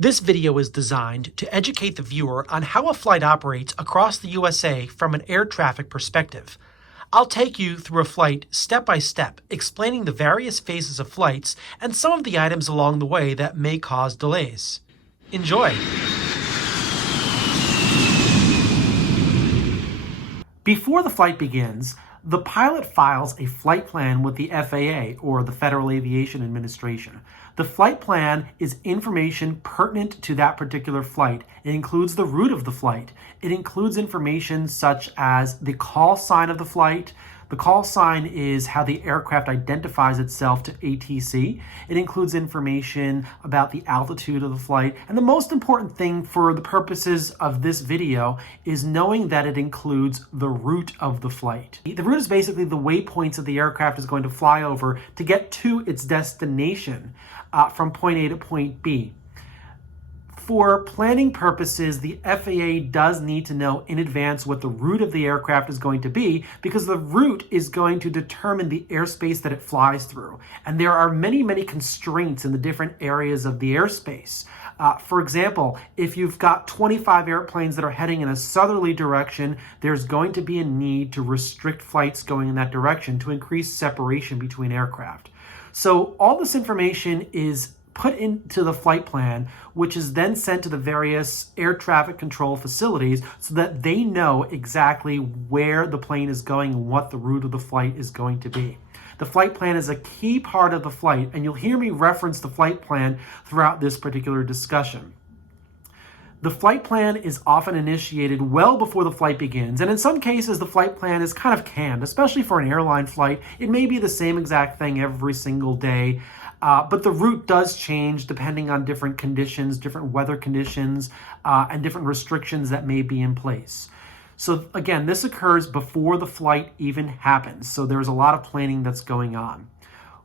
This video is designed to educate the viewer on how a flight operates across the USA from an air traffic perspective. I'll take you through a flight step by step, explaining the various phases of flights and some of the items along the way that may cause delays. Enjoy! Before the flight begins, the pilot files a flight plan with the FAA, or the Federal Aviation Administration. The flight plan is information pertinent to that particular flight. It includes the route of the flight. It includes information such as the call sign of the flight. The call sign is how the aircraft identifies itself to ATC. It includes information about the altitude of the flight. And the most important thing for the purposes of this video is knowing that it includes the route of the flight. The route is basically the waypoints that the aircraft is going to fly over to get to its destination from point A to point B. For planning purposes, the FAA does need to know in advance what the route of the aircraft is going to be, because the route is going to determine the airspace that it flies through. And there are many, many constraints in the different areas of the airspace. For example, if you've got 25 airplanes that are heading in a southerly direction, there's going to be a need to restrict flights going in that direction to increase separation between aircraft. So all this information is put into the flight plan, which is then sent to the various air traffic control facilities so that they know exactly where the plane is going and what the route of the flight is going to be. The flight plan is a key part of the flight, and you'll hear me reference the flight plan throughout this particular discussion. The flight plan is often initiated well before the flight begins, and in some cases the flight plan is kind of canned, especially for an airline flight. It may be the same exact thing every single day, but the route does change depending on different conditions, different weather conditions, and different restrictions that may be in place. So again, this occurs before the flight even happens, so there's a lot of planning that's going on.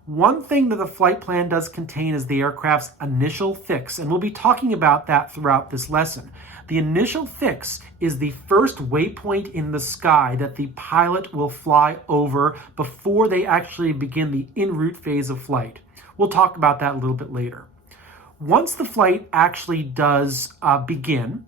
One thing that the flight plan does contain is the aircraft's initial fix, and we'll be talking about that throughout this lesson. The initial fix is the first waypoint in the sky that the pilot will fly over before they actually begin the en route phase of flight. We'll talk about that a little bit later. Once the flight actually does begin,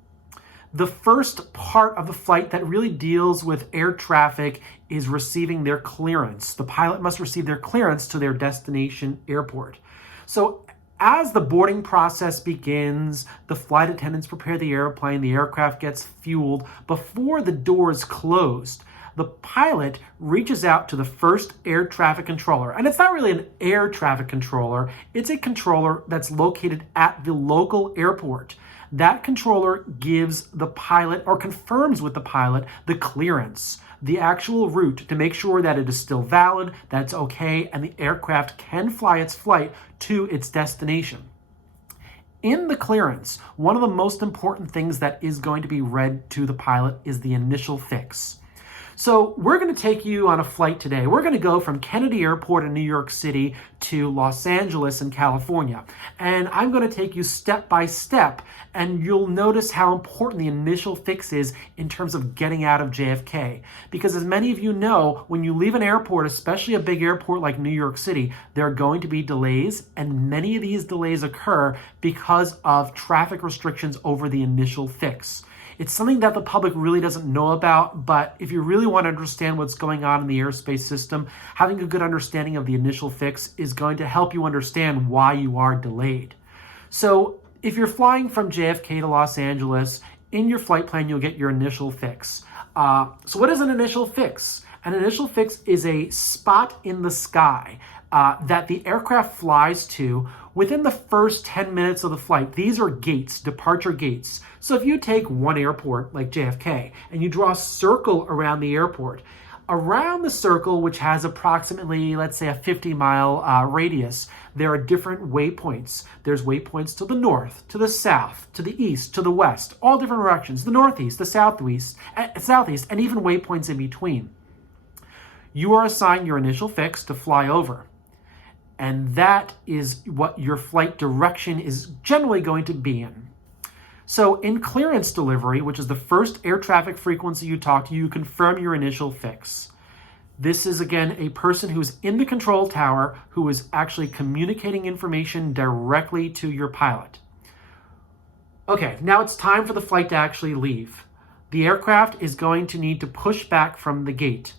the first part of the flight that really deals with air traffic is receiving their clearance. The pilot must receive their clearance to their destination airport. So as the boarding process begins, the flight attendants prepare the airplane, the aircraft gets fueled. Before the doors closed, the pilot reaches out to the first air traffic controller. And it's not really an air traffic controller, it's a controller that's located at the local airport. That controller gives the pilot, or confirms with the pilot, the clearance, the actual route, to make sure that it is still valid, that it's okay, and the aircraft can fly its flight to its destination. In the clearance, one of the most important things that is going to be read to the pilot is the initial fix. So we're going to take you on a flight today. We're going to go from Kennedy Airport in New York City to Los Angeles in California. And I'm going to take you step by step, and you'll notice how important the initial fix is in terms of getting out of JFK. Because as many of you know, when you leave an airport, especially a big airport like New York City, there are going to be delays, and many of these delays occur because of traffic restrictions over the initial fix. It's something that the public really doesn't know about, but if you really want to understand what's going on in the airspace system, having a good understanding of the initial fix is going to help you understand why you are delayed. So if you're flying from JFK to Los Angeles, in your flight plan, you'll get your initial fix. So what is an initial fix? An initial fix is a spot in the sky that the aircraft flies to within the first 10 minutes of the flight. These are gates, departure gates. So if you take one airport like JFK and you draw a circle around the airport, around the circle, which has approximately, let's say, a 50-mile radius, there are different waypoints. There's waypoints to the north, to the south, to the east, to the west, all different directions, the northeast, the southeast, and even waypoints in between. You are assigned your initial fix to fly over. And that is what your flight direction is generally going to be in. So in clearance delivery, which is the first air traffic frequency you talk to, you confirm your initial fix. This is, again, a person who's in the control tower who is actually communicating information directly to your pilot. Okay, now it's time for the flight to actually leave. The aircraft is going to need to push back from the gate.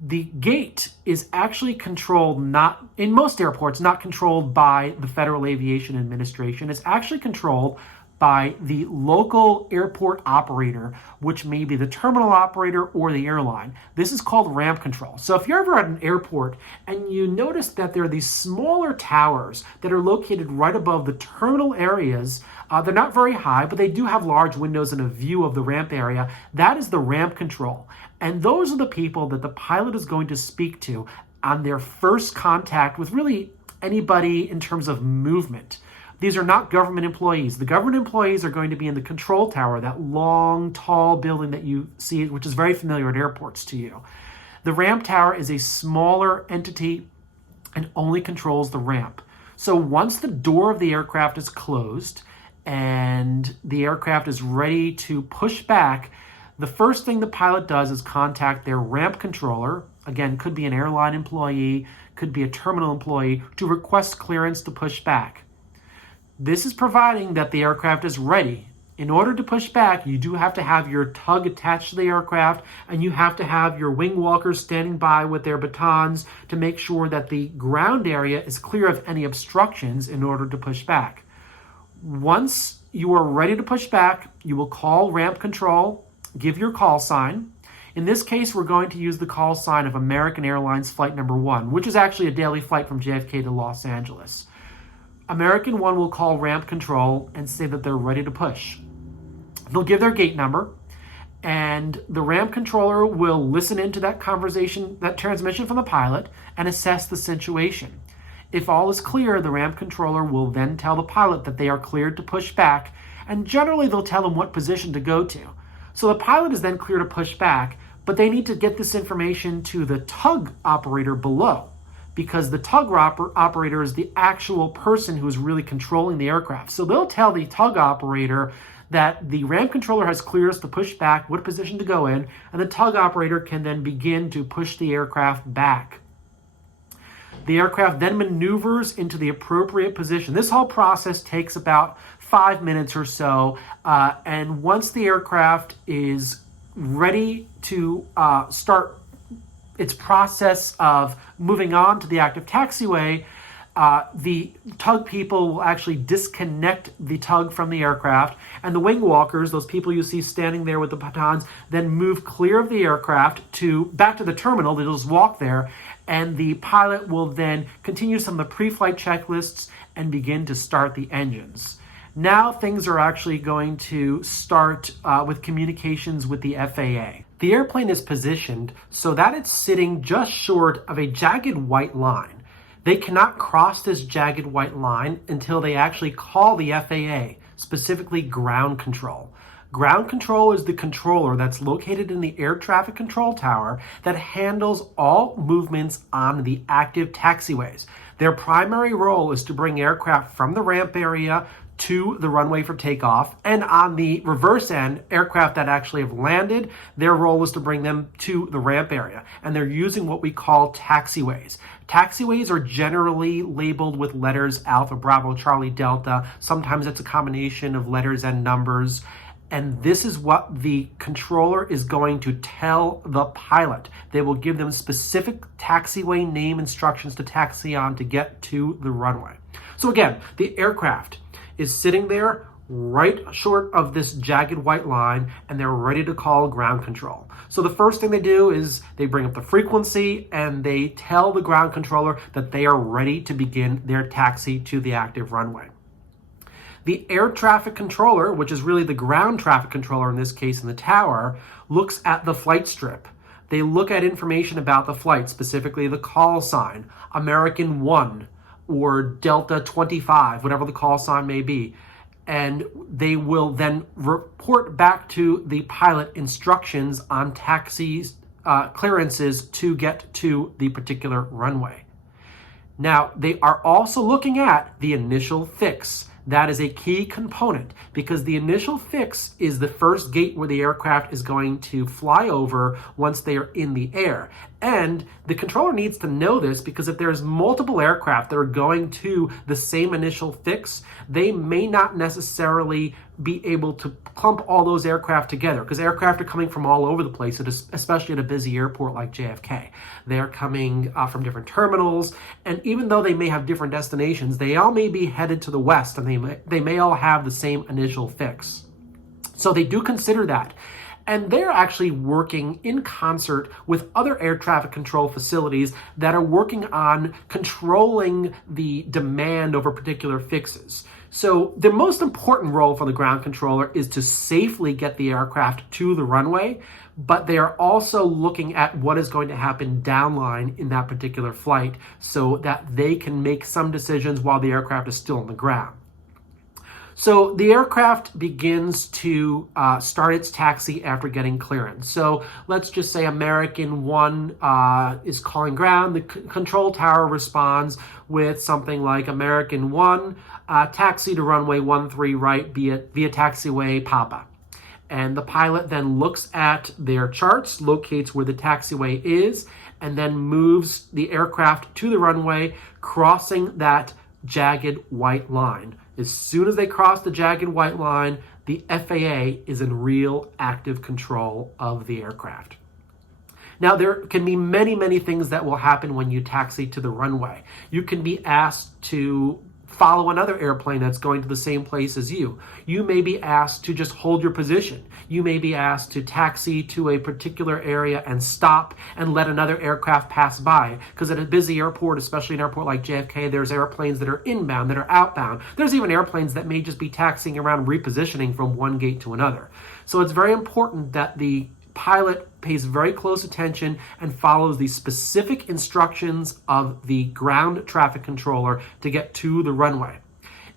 The gate is actually controlled, not in most airports, not controlled by the Federal Aviation Administration. It's actually controlled by the local airport operator, which may be the terminal operator or the airline. This is called ramp control. So if you're ever at an airport and you notice that there are these smaller towers that are located right above the terminal areas, they're not very high, but they do have large windows and a view of the ramp area. That is the ramp control. And those are the people that the pilot is going to speak to on their first contact with really anybody in terms of movement. These are not government employees. The government employees are going to be in the control tower, that long, tall building that you see, which is very familiar at airports to you. The ramp tower is a smaller entity and only controls the ramp. So once the door of the aircraft is closed and the aircraft is ready to push back, the first thing the pilot does is contact their ramp controller. Again, could be an airline employee, could be a terminal employee, to request clearance to push back. This is providing that the aircraft is ready. In order to push back, you do have to have your tug attached to the aircraft, and you have to have your wingwalkers standing by with their batons to make sure that the ground area is clear of any obstructions in order to push back. Once you are ready to push back, you will call ramp control, give your call sign. In this case, we're going to use the call sign of American Airlines Flight Number 1, which is actually a daily flight from JFK to Los Angeles. American 1 will call ramp control and say that they're ready to push. They'll give their gate number, and the ramp controller will listen into that conversation, that transmission from the pilot, and assess the situation. If all is clear, the ramp controller will then tell the pilot that they are cleared to push back, and generally they'll tell them what position to go to. So the pilot is then clear to push back, but they need to get this information to the tug operator below, because the tug operator is the actual person who is really controlling the aircraft. So they'll tell the tug operator that the ramp controller has cleared us to push back, what position to go in, and the tug operator can then begin to push the aircraft back. The aircraft then maneuvers into the appropriate position. This whole process takes about 5 minutes or so, and once the aircraft is ready to start its process of moving on to the active taxiway, the tug people will actually disconnect the tug from the aircraft, and the wingwalkers, those people you see standing there with the batons, then move clear of the aircraft back to the terminal. They'll just walk there, and the pilot will then continue some of the pre-flight checklists and begin to start the engines. Now things are actually going to start with communications with the FAA. The airplane is positioned so that it's sitting just short of a jagged white line. They cannot cross this jagged white line until they actually call the FAA, specifically ground control. Ground control is the controller that's located in the air traffic control tower that handles all movements on the active taxiways. Their primary role is to bring aircraft from the ramp area to the runway for takeoff, and on the reverse end, aircraft that actually have landed, their role is to bring them to the ramp area, and they're using what we call taxiways. Taxiways are generally labeled with letters Alpha, Bravo, Charlie, Delta. Sometimes it's a combination of letters and numbers, and this is what the controller is going to tell the pilot. They will give them specific taxiway name instructions to taxi on to get to the runway. So again, the aircraft is sitting there right short of this jagged white line, and they're ready to call ground control. So the first thing they do is they bring up the frequency and they tell the ground controller that they are ready to begin their taxi to the active runway. The air traffic controller, which is really the ground traffic controller in this case in the tower, looks at the flight strip. They look at information about the flight, specifically the call sign, American 1, or Delta 25, whatever the call sign may be. And they will then report back to the pilot instructions on taxis, clearances to get to the particular runway. Now, they are also looking at the initial fix. That is a key component because the initial fix is the first gate where the aircraft is going to fly over once they are in the air. And the controller needs to know this because if there's multiple aircraft that are going to the same initial fix, they may not necessarily be able to clump all those aircraft together because aircraft are coming from all over the place, especially at a busy airport like JFK. They're coming from different terminals, and even though they may have different destinations, they all may be headed to the west, and they may all have the same initial fix. So they do consider that. And they're actually working in concert with other air traffic control facilities that are working on controlling the demand over particular fixes. So the most important role for the ground controller is to safely get the aircraft to the runway, but they are also looking at what is going to happen downline in that particular flight so that they can make some decisions while the aircraft is still on the ground. So the aircraft begins to start its taxi after getting clearance. So let's just say American 1 is calling ground. The control tower responds with something like American 1, taxi to runway 13 right via taxiway Papa. And the pilot then looks at their charts, locates where the taxiway is, and then moves the aircraft to the runway, crossing that jagged white line. As soon as they cross the jagged white line, the FAA is in real active control of the aircraft. Now, there can be many, many things that will happen when you taxi to the runway. You can be asked to follow another airplane that's going to the same place as you. You may be asked to just hold your position. You may be asked to taxi to a particular area and stop and let another aircraft pass by. Because at a busy airport, especially an airport like JFK, there's airplanes that are inbound, that are outbound. There's even airplanes that may just be taxiing around, repositioning from one gate to another. So it's very important that the pilot pays very close attention and follows the specific instructions of the ground traffic controller to get to the runway.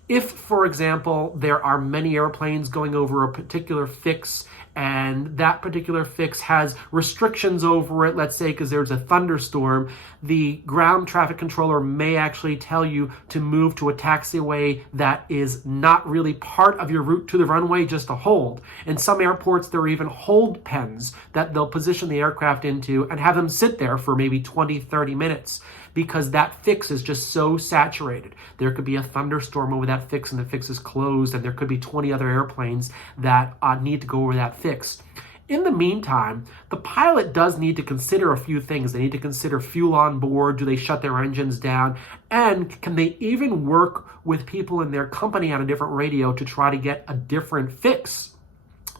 If, for example, there are many airplanes going over a particular fix and that particular fix has restrictions over it, let's say because there's a thunderstorm, the ground traffic controller may actually tell you to move to a taxiway that is not really part of your route to the runway, just a hold. In some airports, there are even hold pens that they'll position the aircraft into and have them sit there for maybe 20, 30 minutes because that fix is just so saturated. There could be a thunderstorm over that fix and the fix is closed, and there could be 20 other airplanes that need to go over that fix. In the meantime, the pilot does need to consider a few things. They need to consider fuel on board. Do they shut their engines down? And can they even work with people in their company on a different radio to try to get a different fix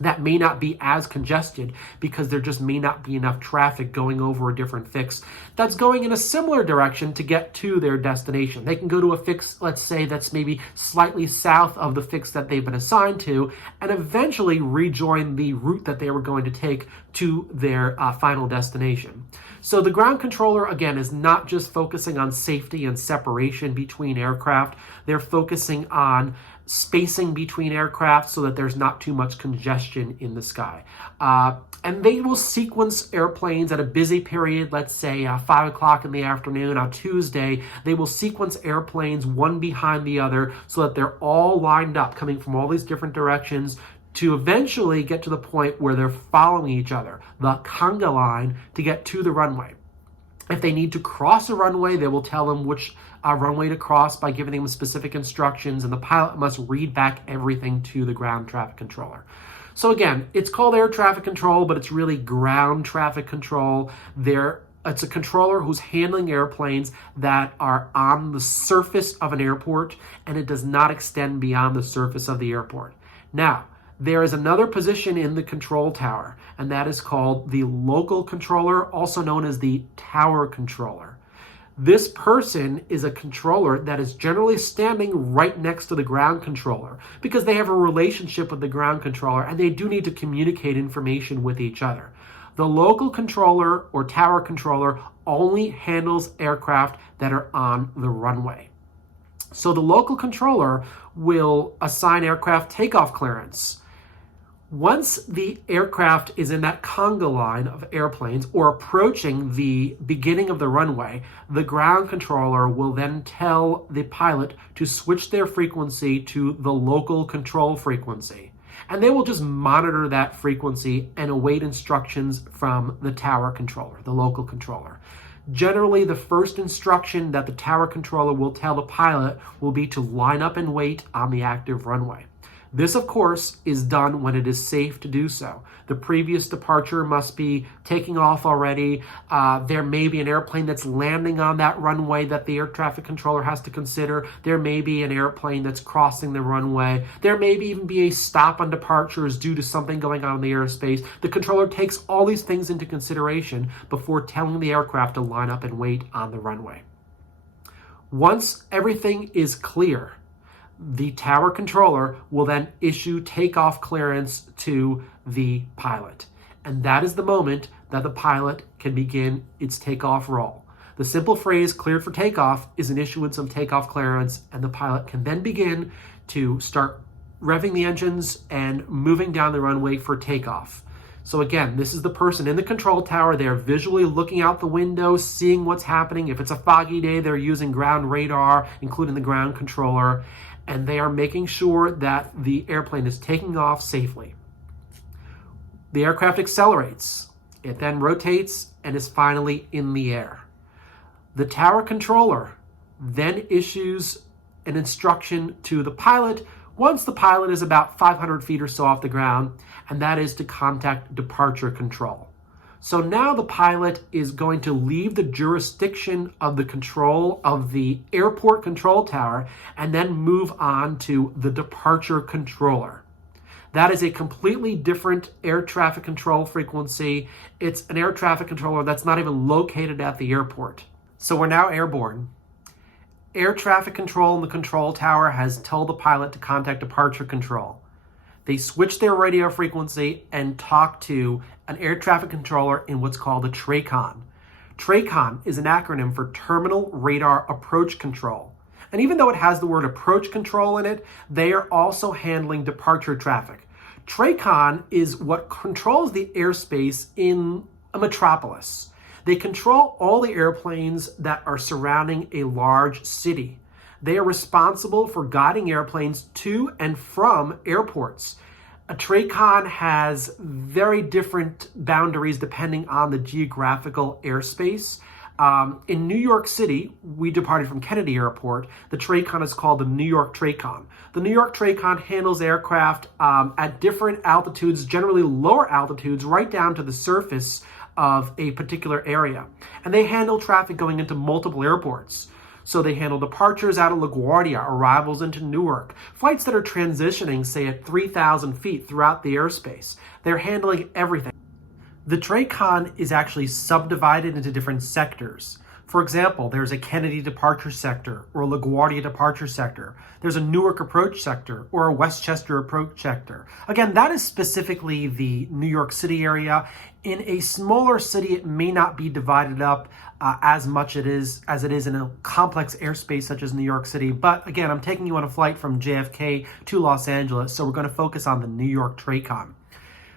that may not be as congested because there just may not be enough traffic going over a different fix that's going in a similar direction to get to their destination. They can go to a fix, let's say, that's maybe slightly south of the fix that they've been assigned to and eventually rejoin the route that they were going to take to their final destination. So the ground controller, again, is not just focusing on safety and separation between aircraft. They're focusing on spacing between aircraft so that there's not too much congestion in the sky. And they will sequence airplanes at a busy period, let's say 5 o'clock in the afternoon on Tuesday. They will sequence airplanes one behind the other so that they're all lined up, coming from all these different directions to eventually get to the point where they're following each other, the conga line, to get to the runway. If they need to cross a runway, they will tell them which runway to cross by giving them specific instructions, and the pilot must read back everything to the ground traffic controller. So again, it's called air traffic control, but it's really ground traffic control. It's a controller who's handling airplanes that are on the surface of an airport, and it does not extend beyond the surface of the airport. Now, there is another position in the control tower, and that is called the local controller, also known as the tower controller. This person is a controller that is generally standing right next to the ground controller because they have a relationship with the ground controller and they do need to communicate information with each other. The local controller or tower controller only handles aircraft that are on the runway. So the local controller will assign aircraft takeoff clearance. Once the aircraft is in that conga line of airplanes or approaching the beginning of the runway, the ground controller will then tell the pilot to switch their frequency to the local control frequency. And they will just monitor that frequency and await instructions from the tower controller, the local controller. Generally, the first instruction that the tower controller will tell the pilot will be to line up and wait on the active runway. This, of course, is done when it is safe to do so. The previous departure must be taking off already. There may be an airplane that's landing on that runway that the air traffic controller has to consider. There may be an airplane that's crossing the runway. There may even be a stop on departures due to something going on in the airspace. The controller takes all these things into consideration before telling the aircraft to line up and wait on the runway. Once everything is clear, the tower controller will then issue takeoff clearance to the pilot. And that is the moment that the pilot can begin its takeoff roll. The simple phrase "cleared for takeoff" is an issuance of takeoff clearance, and the pilot can then begin to start revving the engines and moving down the runway for takeoff. So again, this is the person in the control tower. They're visually looking out the window, seeing what's happening. If it's a foggy day, they're using ground radar, including the ground controller, and they are making sure that the airplane is taking off safely. The aircraft accelerates. It then rotates and is finally in the air. The tower controller then issues an instruction to the pilot once the pilot is about 500 feet or so off the ground, and that is to contact departure control. So now the pilot is going to leave the jurisdiction of the control of the airport control tower and then move on to the departure controller. That is a completely different air traffic control frequency. It's an air traffic controller that's not even located at the airport. So we're now airborne. Air traffic control in the control tower has told the pilot to contact departure control. They switch their radio frequency and talk to an air traffic controller in what's called a TRACON. TRACON is an acronym for Terminal Radar Approach Control. And even though it has the word approach control in it, they are also handling departure traffic. TRACON is what controls the airspace in a metropolis. They control all the airplanes that are surrounding a large city. They are responsible for guiding airplanes to and from airports. A TRACON has very different boundaries depending on the geographical airspace. In New York City, we departed from Kennedy Airport. The TRACON is called the New York TRACON. The New York TRACON handles aircraft at different altitudes, generally lower altitudes, right down to the surface of a particular area. And they handle traffic going into multiple airports. So they handle departures out of LaGuardia, arrivals into Newark, flights that are transitioning, say, at 3,000 feet throughout the airspace. They're handling everything. The TRACON is actually subdivided into different sectors. For example, there's a Kennedy departure sector or a LaGuardia departure sector. There's a Newark approach sector or a Westchester approach sector. Again, that is specifically the New York City area. In a smaller city, it may not be divided up as much as it is in a complex airspace such as New York City. But again, I'm taking you on a flight from JFK to Los Angeles, so we're going to focus on the New York TRACON.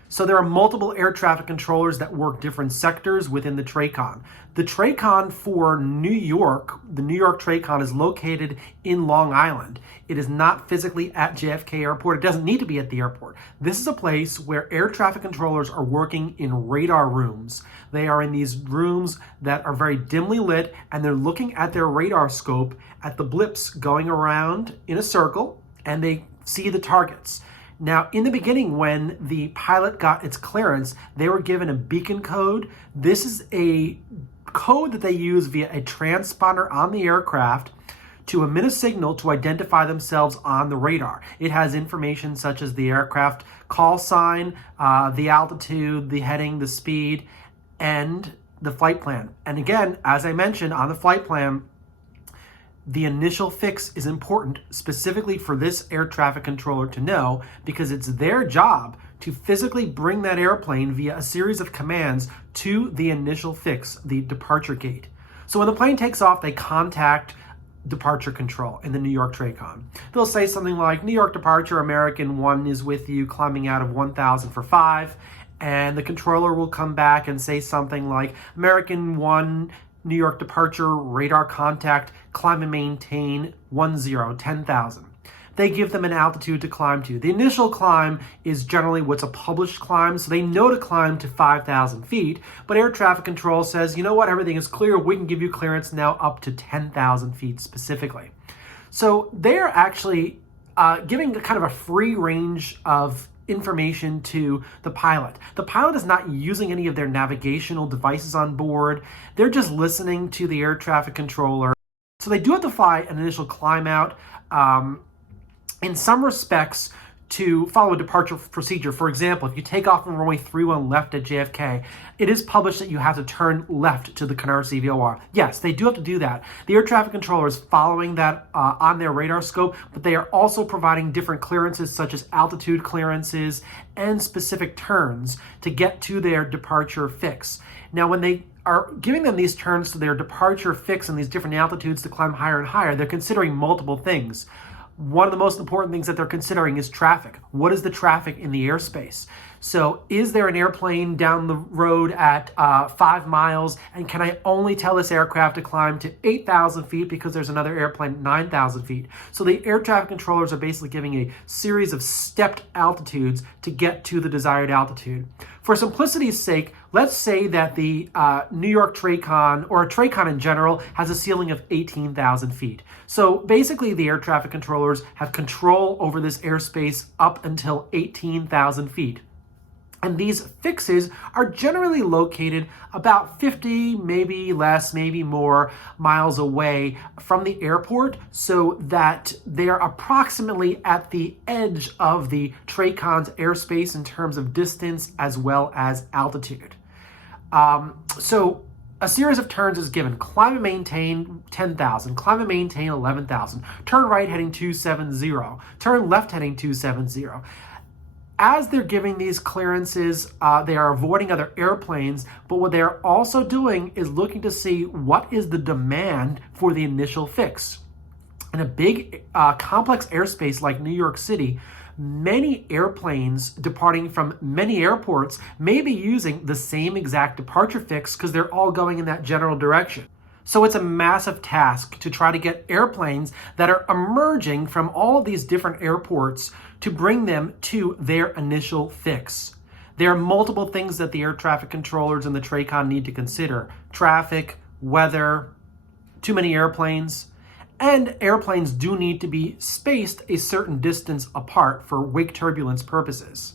So there are multiple air traffic controllers that work different sectors within the TRACON. The TRACON for New York, the New York TRACON, is located in Long Island. It is not physically at JFK Airport. It doesn't need to be at the airport. This is a place where air traffic controllers are working in radar rooms. They are in these rooms that are very dimly lit, and they're looking at their radar scope at the blips going around in a circle, and they see the targets. Now, in the beginning, when the pilot got its clearance, they were given a beacon code. This is a code that they use via a transponder on the aircraft to emit a signal to identify themselves on the radar. It has information such as the aircraft call sign, the altitude, the heading, the speed, and the flight plan. And again, as I mentioned on the flight plan, the initial fix is important specifically for this air traffic controller to know, because it's their job to physically bring that airplane via a series of commands to the initial fix, the departure gate. So when the plane takes off, they contact departure control in the New York TRACON. They'll say something like, New York departure, American 1 is with you, climbing out of 1,000 for 5. And the controller will come back and say something like, American 1, New York departure, radar contact, climb and maintain 10,000. they give them an altitude to climb to. The initial climb is generally what's a published climb, so they know to climb to 5,000 feet, but air traffic control says, you know what, everything is clear, we can give you clearance now up to 10,000 feet specifically. So they're actually giving kind of a free range of information to the pilot. The pilot is not using any of their navigational devices on board. They're just listening to the air traffic controller. So they do have to fly an initial climb out in some respects to follow a departure procedure. For example, if you take off from runway 31 left at JFK, it is published that you have to turn left to the Canarsie VOR. Yes, they do have to do that. The air traffic controller is following that on their radar scope, but they are also providing different clearances such as altitude clearances and specific turns to get to their departure fix. Now, when they are giving them these turns to their departure fix and these different altitudes to climb higher and higher, they're considering multiple things. One of the most important things that they're considering is traffic. What is the traffic in the airspace? So is there an airplane down the road at 5 miles, and can I only tell this aircraft to climb to 8,000 feet because there's another airplane at 9,000 feet? So the air traffic controllers are basically giving a series of stepped altitudes to get to the desired altitude. For simplicity's sake, let's say that the New York TRACON, or a TRACON in general, has a ceiling of 18,000 feet. So basically the air traffic controllers have control over this airspace up until 18,000 feet. And these fixes are generally located about 50, maybe less, maybe more miles away from the airport, so that they are approximately at the edge of the TRACON's airspace in terms of distance as well as altitude. So a series of turns is given. Climb and maintain 10,000, climb and maintain 11,000, turn right heading 270, turn left heading 270. As they're giving these clearances, they are avoiding other airplanes, but what they're also doing is looking to see what is the demand for the initial fix. In a big, complex airspace like New York City, many airplanes departing from many airports may be using the same exact departure fix because they're all going in that general direction. So it's a massive task to try to get airplanes that are emerging from all of these different airports to bring them to their initial fix. There are multiple things that the air traffic controllers and the TRACON need to consider: traffic, weather, too many airplanes, and airplanes do need to be spaced a certain distance apart for wake turbulence purposes.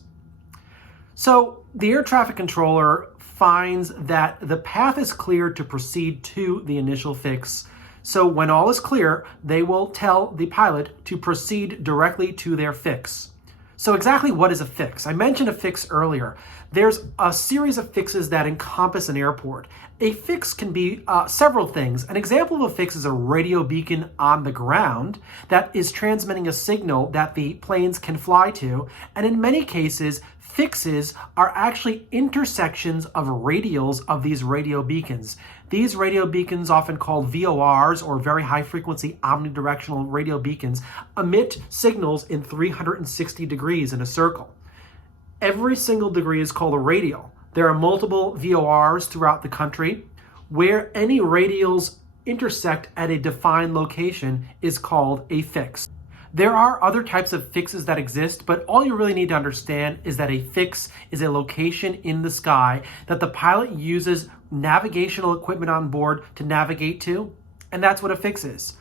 So the air traffic controller finds that the path is clear to proceed to the initial fix. So when all is clear, they will tell the pilot to proceed directly to their fix. So exactly what is a fix? I mentioned a fix earlier. There's a series of fixes that encompass an airport. A fix can be several things. An example of a fix is a radio beacon on the ground that is transmitting a signal that the planes can fly to. And in many cases, fixes are actually intersections of radials of these radio beacons. These radio beacons, often called VORs, or very high frequency omnidirectional radio beacons, emit signals in 360 degrees in a circle. Every single degree is called a radial. There are multiple VORs throughout the country. Where any radials intersect at a defined location is called a fix. There are other types of fixes that exist, but all you really need to understand is that a fix is a location in the sky that the pilot uses navigational equipment on board to navigate to, and that's what a fix is.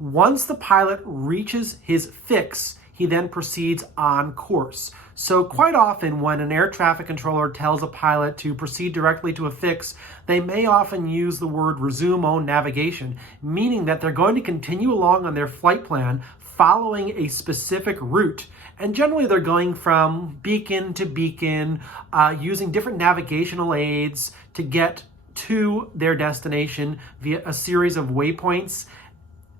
Once the pilot reaches his fix, he then proceeds on course. So quite often when an air traffic controller tells a pilot to proceed directly to a fix, they may often use the word resume on navigation, meaning that they're going to continue along on their flight plan following a specific route. And generally they're going from beacon to beacon, using different navigational aids to get to their destination via a series of waypoints.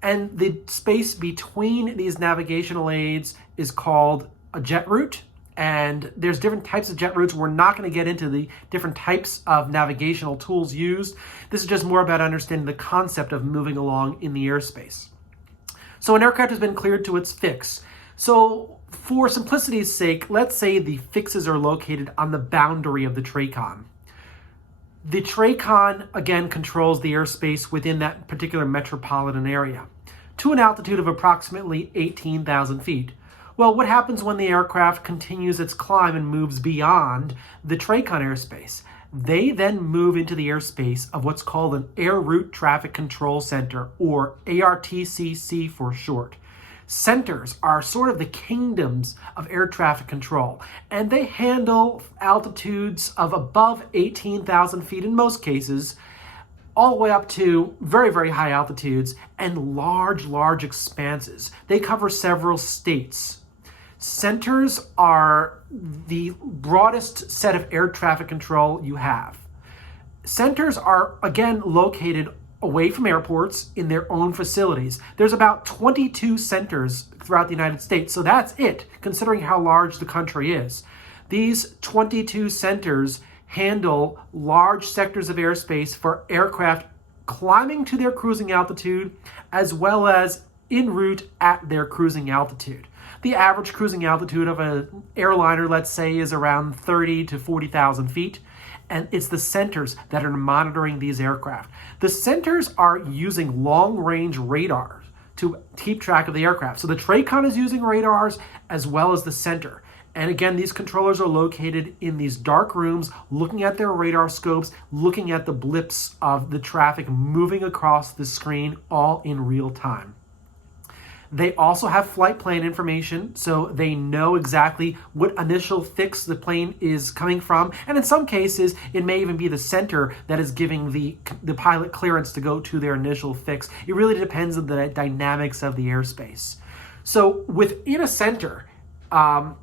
And the space between these navigational aids is called a jet route. And there's different types of jet routes. We're not going to get into the different types of navigational tools used. This is just more about understanding the concept of moving along in the airspace. So an aircraft has been cleared to its fix. So for simplicity's sake, let's say the fixes are located on the boundary of the TRACON. The TRACON, again, controls the airspace within that particular metropolitan area. to an altitude of approximately 18,000 feet. Well, what happens when the aircraft continues its climb and moves beyond the TRACON airspace? They then move into the airspace of what's called an Air Route Traffic Control Center, or ARTCC for short. Centers are sort of the kingdoms of air traffic control, and they handle altitudes of above 18,000 feet in most cases, all the way up to very, very high altitudes and large expanses. They cover several states. Centers are the broadest set of air traffic control you have. Centers are, again, located away from airports in their own facilities. There's about 22 centers throughout the United States, so that's it, considering how large the country is. These 22 centers handle large sectors of airspace for aircraft climbing to their cruising altitude, as well as en route at their cruising altitude. The average cruising altitude of an airliner, let's say, is around 30 to 40,000 feet. And it's the centers that are monitoring these aircraft. The centers are using long-range radars to keep track of the aircraft. So the TRACON is using radars as well as the center. And again, these controllers are located in these dark rooms, looking at their radar scopes, looking at the blips of the traffic moving across the screen, all in real time. They also have flight plan information, so they know exactly what initial fix the plane is coming from. And in some cases, it may even be the center that is giving the pilot clearance to go to their initial fix. It really depends on the dynamics of the airspace. So within a center,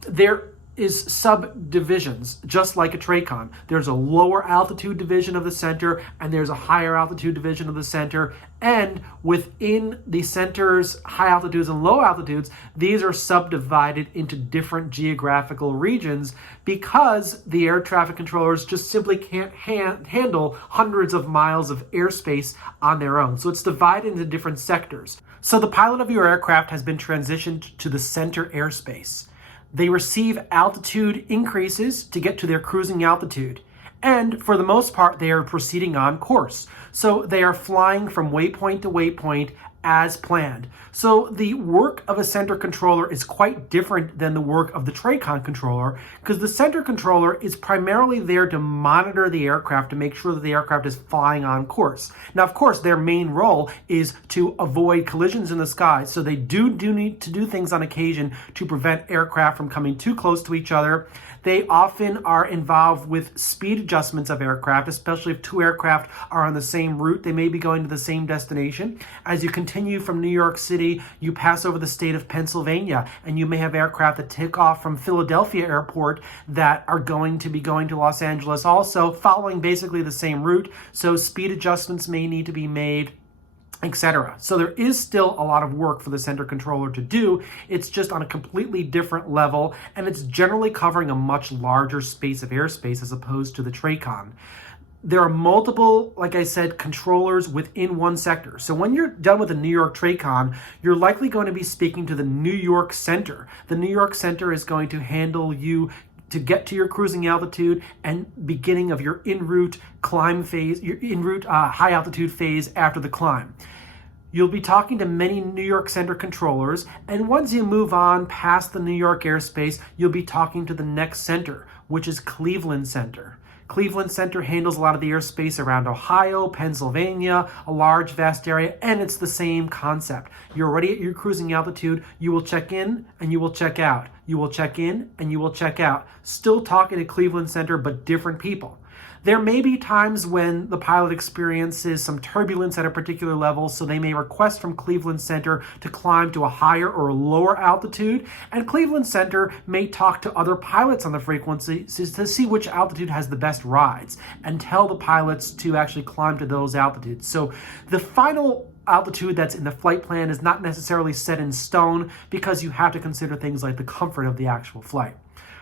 there is subdivisions, just like a TRACON. There's a lower altitude division of the center, and there's a higher altitude division of the center. And within the center's high altitudes and low altitudes, these are subdivided into different geographical regions because the air traffic controllers just simply can't handle hundreds of miles of airspace on their own. So it's divided into different sectors. So the pilot of your aircraft has been transitioned to the center airspace. They receive altitude increases to get to their cruising altitude. And for the most part, they are proceeding on course. So they are flying from waypoint to waypoint as planned. So the work of a center controller is quite different than the work of the TRACON controller, because the center controller is primarily there to monitor the aircraft to make sure that the aircraft is flying on course. Now, of course, their main role is to avoid collisions in the sky. So they do need to do things on occasion to prevent aircraft from coming too close to each other. They often are involved with speed adjustments of aircraft, especially if two aircraft are on the same route. They may be going to the same destination. As you continue from New York City, you pass over the state of Pennsylvania, and you may have aircraft that take off from Philadelphia Airport that are going to be going to Los Angeles also, following basically the same route. So speed adjustments may need to be made, etc. So there is still a lot of work for the center controller to do. It's just on a completely different level, and it's generally covering a much larger space of airspace as opposed to the TRACON. There are multiple, like I said, controllers within one sector. So when you're done with the New York TRACON, you're likely going to be speaking to the New York Center. The New York Center is going to handle you to get to your cruising altitude and beginning of your en route climb phase, your en route high altitude phase after the climb. You'll be talking to many New York Center controllers, and once you move on past the New York airspace, you'll be talking to the next center, which is Cleveland Center. Cleveland Center handles a lot of the airspace around Ohio, Pennsylvania, a large, vast area, and it's the same concept. You're already at your cruising altitude, you will check in and you will check out. You will check in and you will check out. Still talking to Cleveland Center, but different people. There may be times when the pilot experiences some turbulence at a particular level, so they may request from Cleveland Center to climb to a higher or lower altitude, and Cleveland Center may talk to other pilots on the frequency to see which altitude has the best rides and tell the pilots to actually climb to those altitudes. So the final altitude that's in the flight plan is not necessarily set in stone because you have to consider things like the comfort of the actual flight.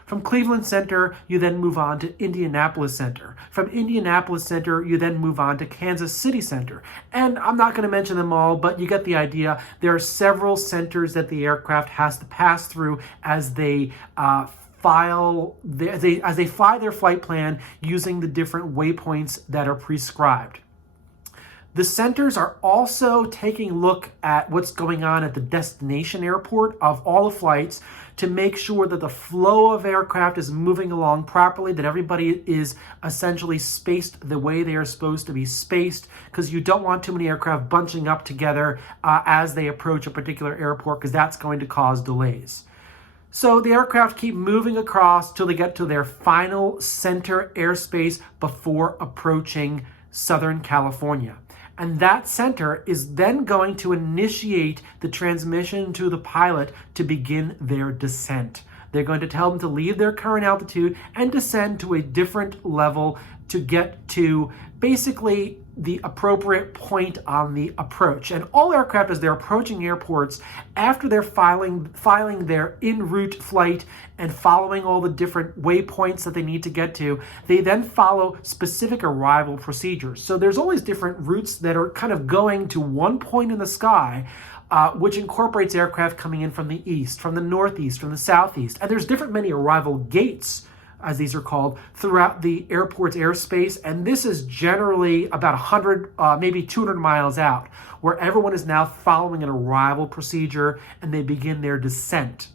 From Cleveland Center, you then move on to Indianapolis Center. From Indianapolis Center, you then move on to Kansas City Center. And I'm not going to mention them all, but you get the idea. There are several centers that the aircraft has to pass through as they fly their flight plan using the different waypoints that are prescribed. The centers are also taking a look at what's going on at the destination airport of all the flights to make sure that the flow of aircraft is moving along properly, that everybody is essentially spaced the way they are supposed to be spaced, because you don't want too many aircraft bunching up together as they approach a particular airport, because that's going to cause delays. So the aircraft keep moving across till they get to their final center airspace before approaching Southern California. And that center is then going to initiate the transmission to the pilot to begin their descent. They're going to tell them to leave their current altitude and descend to a different level to get to basically the appropriate point on the approach. And all aircraft, as they're approaching airports, after they're filing their en route flight and following all the different waypoints that they need to get to, they then follow specific arrival procedures. So there's always different routes that are kind of going to one point in the sky, which incorporates aircraft coming in from the east, from the northeast, from the southeast. And there's many arrival gates, as these are called, throughout the airport's airspace. And this is generally about 100, maybe 200 miles out, where everyone is now following an arrival procedure and they begin their descent.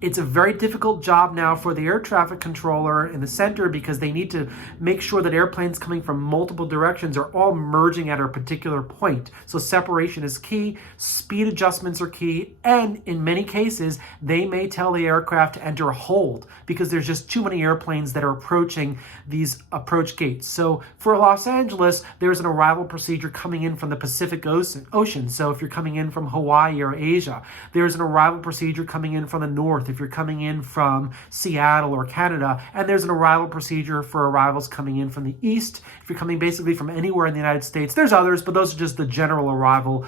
It's a very difficult job now for the air traffic controller in the center, because they need to make sure that airplanes coming from multiple directions are all merging at a particular point. So separation is key, speed adjustments are key, and in many cases, they may tell the aircraft to enter a hold because there's just too many airplanes that are approaching these approach gates. So for Los Angeles, there's an arrival procedure coming in from the Pacific Ocean. So if you're coming in from Hawaii or Asia, there's an arrival procedure coming in from the north if you're coming in from Seattle or Canada, and there's an arrival procedure for arrivals coming in from the east. If you're coming basically from anywhere in the United States, there's others, but those are just the general arrival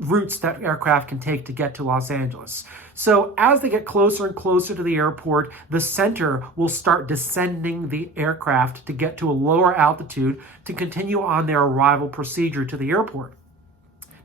routes that aircraft can take to get to Los Angeles. So as they get closer and closer to the airport, the center will start descending the aircraft to get to a lower altitude to continue on their arrival procedure to the airport.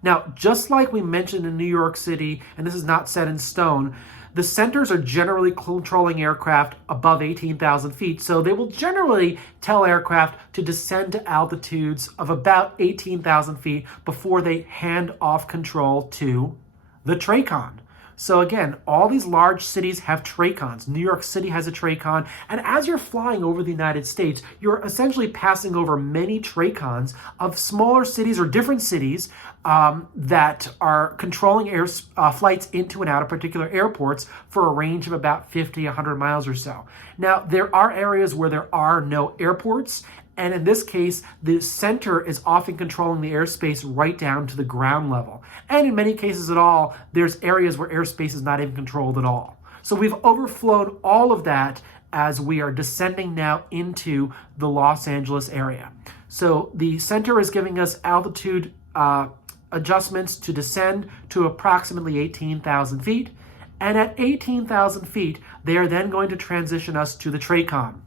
Now, just like we mentioned in New York City, and this is not set in stone, the centers are generally controlling aircraft above 18,000 feet, so they will generally tell aircraft to descend to altitudes of about 18,000 feet before they hand off control to the TRACON. So again, all these large cities have TRACONs. New York City has a TRACON, and as you're flying over the United States, you're essentially passing over many TRACONs of smaller cities or different cities that are controlling flights into and out of particular airports for a range of about 50, 100 miles or so. Now, there are areas where there are no airports, and in this case, the center is often controlling the airspace right down to the ground level. And in many cases at all, there's areas where airspace is not even controlled at all. So we've overflown all of that as we are descending now into the Los Angeles area. So the center is giving us altitude adjustments to descend to approximately 18,000 feet. And at 18,000 feet, they are then going to transition us to the TRACON.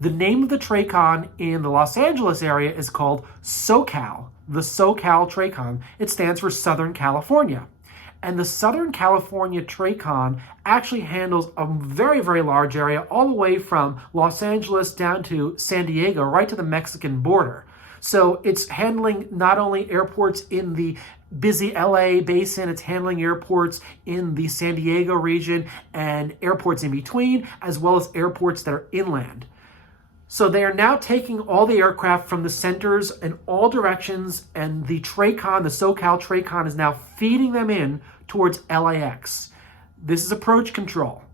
The name of the TRACON in the Los Angeles area is called SoCal, the SoCal TRACON. It stands for Southern California. And the Southern California TRACON actually handles a very, very large area all the way from Los Angeles down to San Diego, right to the Mexican border. So it's handling not only airports in the busy LA basin, it's handling airports in the San Diego region and airports in between, as well as airports that are inland. So they are now taking all the aircraft from the centers in all directions, and the TRACON, the SoCal TRACON, is now feeding them in towards LAX. This is approach control.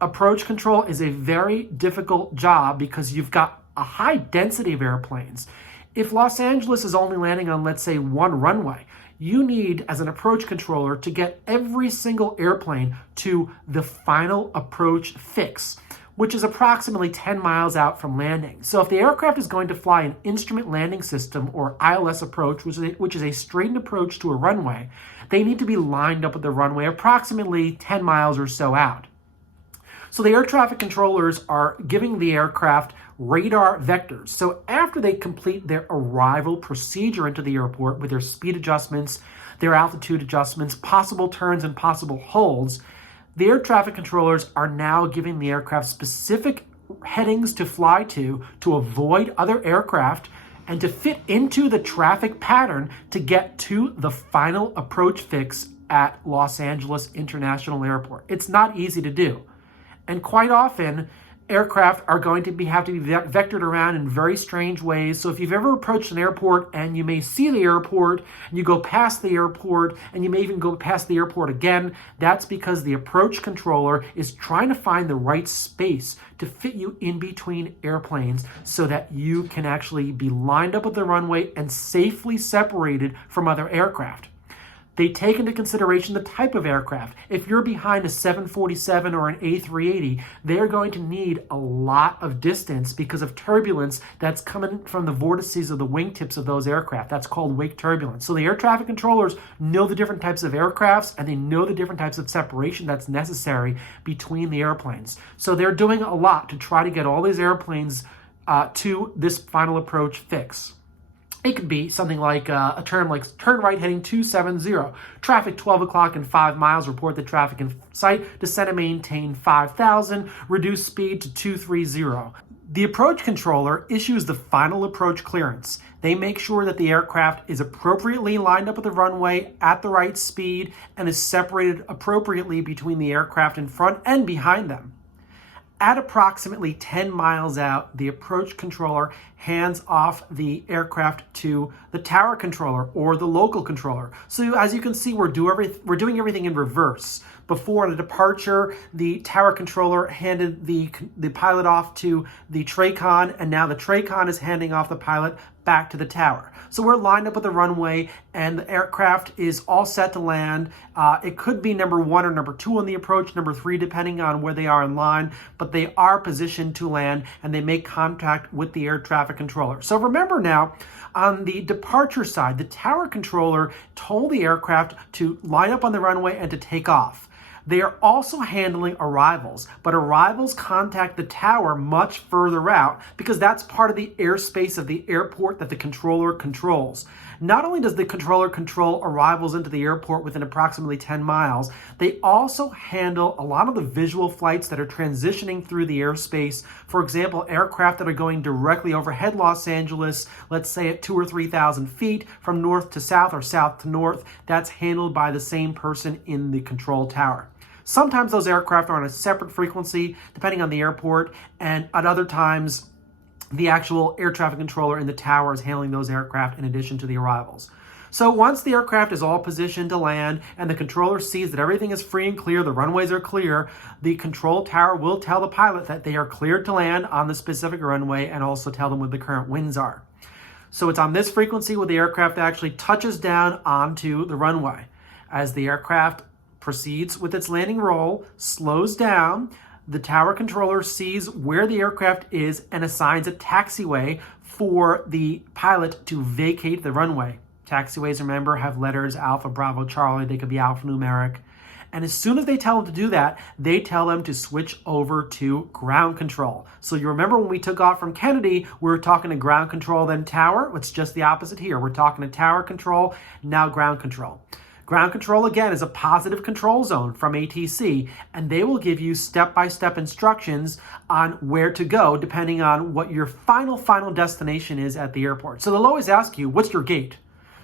Approach control is a very difficult job because you've got a high density of airplanes. If Los Angeles is only landing on, let's say, one runway, you need, as an approach controller, to get every single airplane to the final approach fix, which is approximately 10 miles out from landing. So if the aircraft is going to fly an instrument landing system, or ILS approach, which is a straightened approach to a runway, they need to be lined up with the runway approximately 10 miles or so out. So the air traffic controllers are giving the aircraft radar vectors. So after they complete their arrival procedure into the airport with their speed adjustments, their altitude adjustments, possible turns and possible holds, the air traffic controllers are now giving the aircraft specific headings to fly to avoid other aircraft and to fit into the traffic pattern to get to the final approach fix at Los Angeles International Airport. It's not easy to do. And quite often, aircraft are going to have to be vectored around in very strange ways. So if you've ever approached an airport and you may see the airport, and you go past the airport, and you may even go past the airport again, that's because the approach controller is trying to find the right space to fit you in between airplanes so that you can actually be lined up with the runway and safely separated from other aircraft. They take into consideration the type of aircraft. If you're behind a 747 or an A380, they're going to need a lot of distance because of turbulence that's coming from the vortices of the wingtips of those aircraft. That's called wake turbulence. So the air traffic controllers know the different types of aircrafts, and they know the different types of separation that's necessary between the airplanes. So they're doing a lot to try to get all these airplanes to this final approach fix. It could be something like a term like turn right heading 270, traffic 12 o'clock and 5 miles, report the traffic in sight, descend and maintain 5,000, reduce speed to 230. The approach controller issues the final approach clearance. They make sure that the aircraft is appropriately lined up with the runway at the right speed and is separated appropriately between the aircraft in front and behind them. At approximately 10 miles out, the approach controller hands off the aircraft to the tower controller or the local controller. So as you can see, we're doing everything in reverse. Before the departure, the tower controller handed the pilot off to the TRACON, and now the TRACON is handing off the pilot back to the tower. So we're lined up with the runway, and the aircraft is all set to land. It could be number 1 or number 2 on the approach, number 3 depending on where they are in line, but they are positioned to land, and they make contact with the air traffic controller. So remember now, on the departure side, the tower controller told the aircraft to line up on the runway and to take off. They are also handling arrivals, but arrivals contact the tower much further out because that's part of the airspace of the airport that the controller controls. Not only does the controller control arrivals into the airport within approximately 10 miles, they also handle a lot of the visual flights that are transitioning through the airspace. For example, aircraft that are going directly overhead Los Angeles, let's say at 2,000 or 3,000 feet from north to south or south to north, that's handled by the same person in the control tower. Sometimes those aircraft are on a separate frequency, depending on the airport, and at other times, the actual air traffic controller in the tower is handling those aircraft in addition to the arrivals. So once the aircraft is all positioned to land and the controller sees that everything is free and clear, the runways are clear, the control tower will tell the pilot that they are cleared to land on the specific runway and also tell them what the current winds are. So it's on this frequency where the aircraft actually touches down onto the runway. As the aircraft proceeds with its landing roll, slows down, the tower controller sees where the aircraft is and assigns a taxiway for the pilot to vacate the runway. Taxiways, remember, have letters Alpha, Bravo, Charlie. They could be alphanumeric. And as soon as they tell them to do that, they tell them to switch over to ground control. So you remember when we took off from Kennedy, we were talking to ground control, then tower. It's just the opposite here. We're talking to tower control, now ground control. Ground control, again, is a positive control zone from ATC, and they will give you step-by-step instructions on where to go depending on what your final destination is at the airport. So they'll always ask you, what's your gate?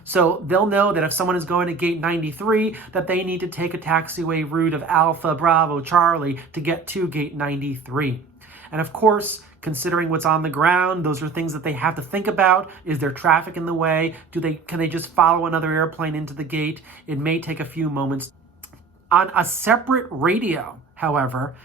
So they'll know that if someone is going to gate 93, that they need to take a taxiway route of Alpha, Bravo, Charlie to get to gate 93. And of course, considering what's on the ground, those are things that they have to think about. Is there traffic in the way? Can they just follow another airplane into the gate? It may take a few moments. On a separate radio, however,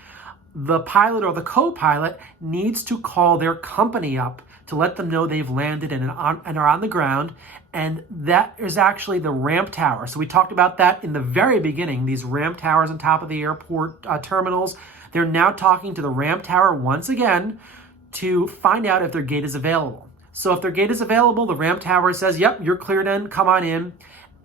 the pilot or the co-pilot needs to call their company up to let them know they've landed and are on the ground. And that is actually the ramp tower. So we talked about that in the very beginning, these ramp towers on top of the airport terminals. They're now talking to the ramp tower once again to find out if their gate is available. So if their gate is available, the ramp tower says, yep, you're cleared in, come on in.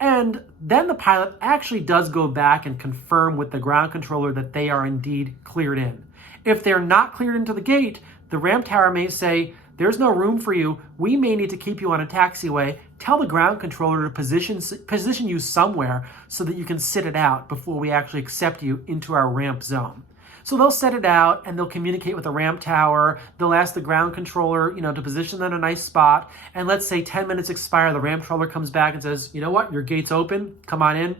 And then the pilot actually does go back and confirm with the ground controller that they are indeed cleared in. If they're not cleared into the gate, the ramp tower may say, there's no room for you. We may need to keep you on a taxiway. Tell the ground controller to position you somewhere so that you can sit it out before we actually accept you into our ramp zone. So they'll set it out and they'll communicate with the ramp tower. They'll ask the ground controller, to position them in a nice spot. And let's say 10 minutes expire, the ramp controller comes back and says, you know what, your gate's open, come on in.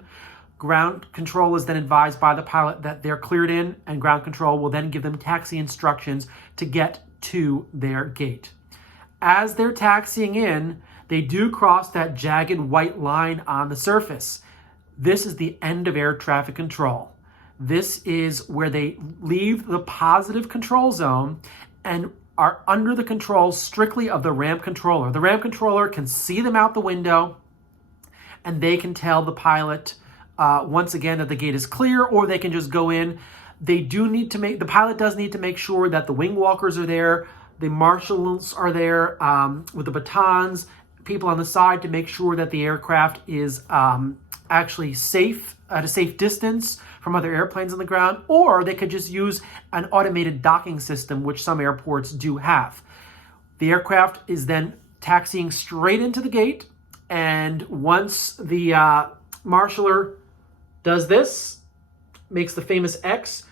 Ground control is then advised by the pilot that they're cleared in, and ground control will then give them taxi instructions to get to their gate. As they're taxiing in, they do cross that jagged white line on the surface. This is the end of air traffic control. This is where they leave the positive control zone and are under the control strictly of the ramp controller. The ramp controller can see them out the window, and they can tell the pilot once again that the gate is clear, or they can just go in. The pilot does need to make sure that the Wingwalkers are there, the marshals are there with the batons, people on the side to make sure that the aircraft is actually safe, at a safe distance from other airplanes on the ground, or they could just use an automated docking system, which some airports do have. The aircraft is then taxiing straight into the gate, and once the marshaller does this, makes the famous X,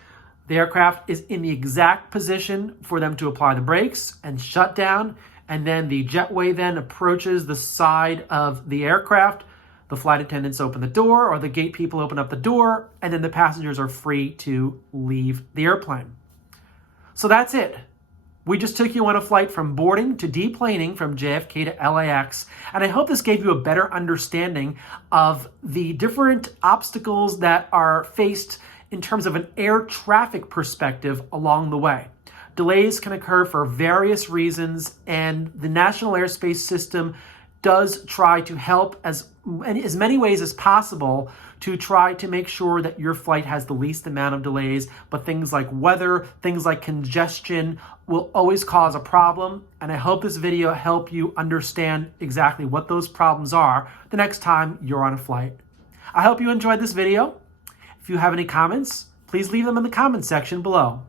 the aircraft is in the exact position for them to apply the brakes and shut down, and then the jetway then approaches the side of the aircraft. The flight attendants open the door, or the gate people open up the door, and then the passengers are free to leave the airplane. So that's it. We just took you on a flight from boarding to deplaning from JFK to LAX, and I hope this gave you a better understanding of the different obstacles that are faced in terms of an air traffic perspective along the way. Delays can occur for various reasons, and the National Airspace System does try to help in as many ways as possible to try to make sure that your flight has the least amount of delays. But things like weather, things like congestion will always cause a problem. And I hope this video helped you understand exactly what those problems are the next time you're on a flight. I hope you enjoyed this video. If you have any comments, please leave them in the comment section below.